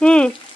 嗯。